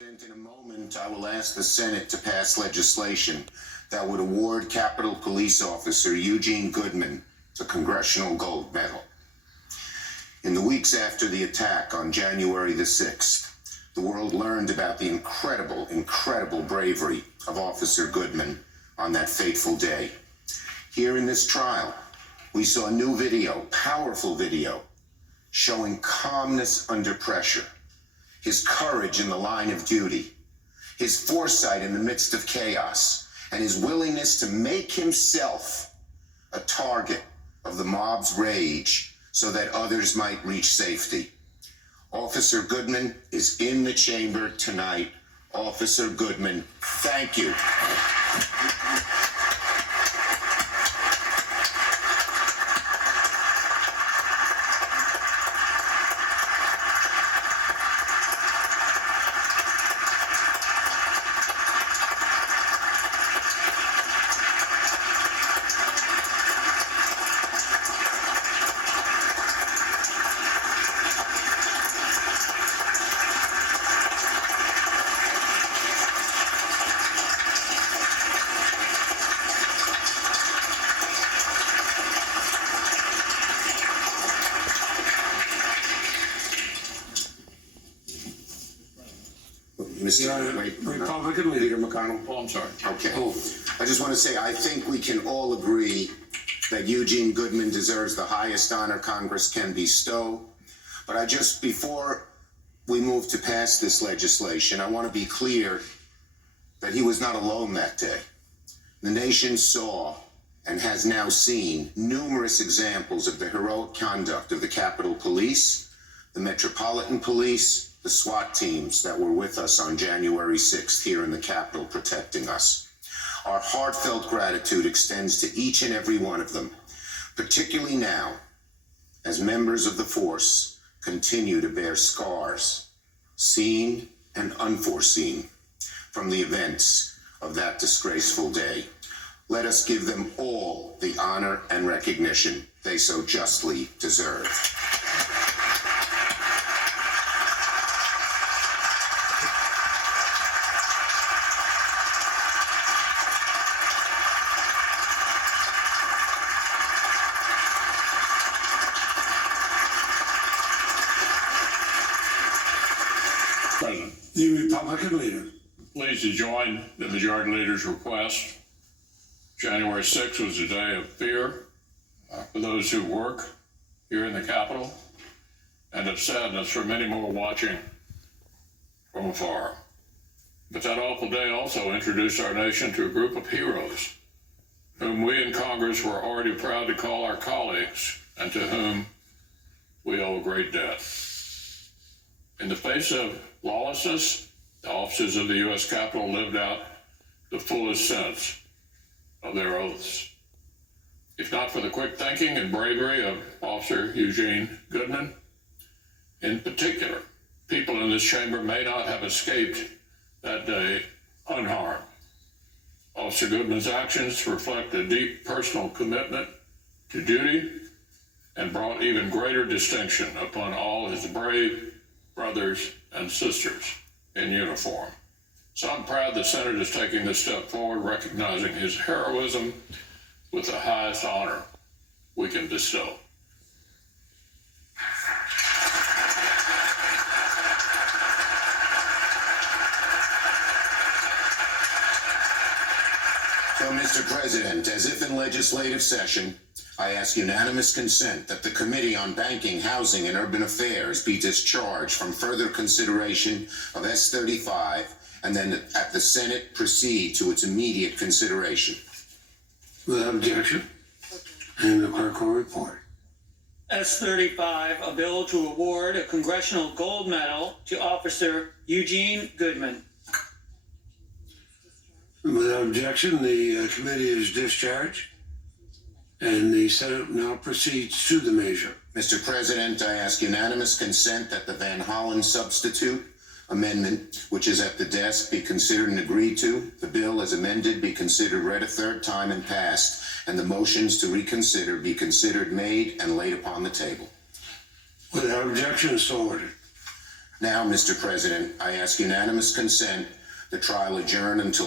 In a moment, I will ask the Senate to pass legislation that would award Capitol Police Officer Eugene Goodman the Congressional Gold Medal. In the weeks after the attack on January the 6th, the world learned about the incredible bravery of Officer Goodman on that fateful day. Here in this trial, we saw a new video, powerful video, showing calmness under pressure, his courage in the line of duty, his foresight in the midst of chaos, and his willingness to make himself a target of the mob's rage so that others might reach safety. Officer Goodman is in the chamber tonight. Officer Goodman, thank you. Republican Leader McConnell. Oh, I'm sorry. Okay. I just want to say, I think we can all agree that Eugene Goodman deserves the highest honor Congress can bestow. But before we move to pass this legislation, I want to be clear that he was not alone that day. The nation saw and has now seen numerous examples of the heroic conduct of the Capitol Police, the Metropolitan Police, the SWAT teams that were with us on January 6th here in the Capitol protecting us. Our heartfelt gratitude extends to each and every one of them, particularly now as members of the force continue to bear scars, seen and unforeseen, from the events of that disgraceful day. Let us give them all the honor and recognition they so justly deserve. President, The Republican Leader. pleased to join the Majority Leader's request. January 6th was a day of fear for those who work here in the Capitol, and of sadness for many more watching from afar. But that awful day also introduced our nation to a group of heroes whom we in Congress were already proud to call our colleagues and to whom we owe a great debt. In the face of lawlessness, the officers of the U.S. Capitol lived out the fullest sense of their oaths. If not for the quick thinking and bravery of Officer Eugene Goodman, in particular, people in this chamber may not have escaped that day unharmed. Officer Goodman's actions reflect a deep personal commitment to duty and brought even greater distinction upon all his brave brothers and sisters in uniform. So I'm proud the Senate is taking this step forward, recognizing his heroism with the highest honor we can bestow. So, Mr. President, as if in legislative session, I ask unanimous consent that the Committee on Banking, Housing, and Urban Affairs be discharged from further consideration of S-35, and then at the Senate proceed to its immediate consideration. Without objection. And the clerk will report. S-35, a bill to award a Congressional Gold Medal to Officer Eugene Goodman. Without objection, the committee is discharged, and the Senate now proceeds to the measure. Mr. President, I ask unanimous consent that the Van Hollen substitute amendment, which is at the desk, be considered and agreed to. The bill as amended be considered read a third time and passed, and the motions to reconsider be considered made and laid upon the table. Without objection, so ordered. Now, Mr. President, I ask unanimous consent, the trial adjourn until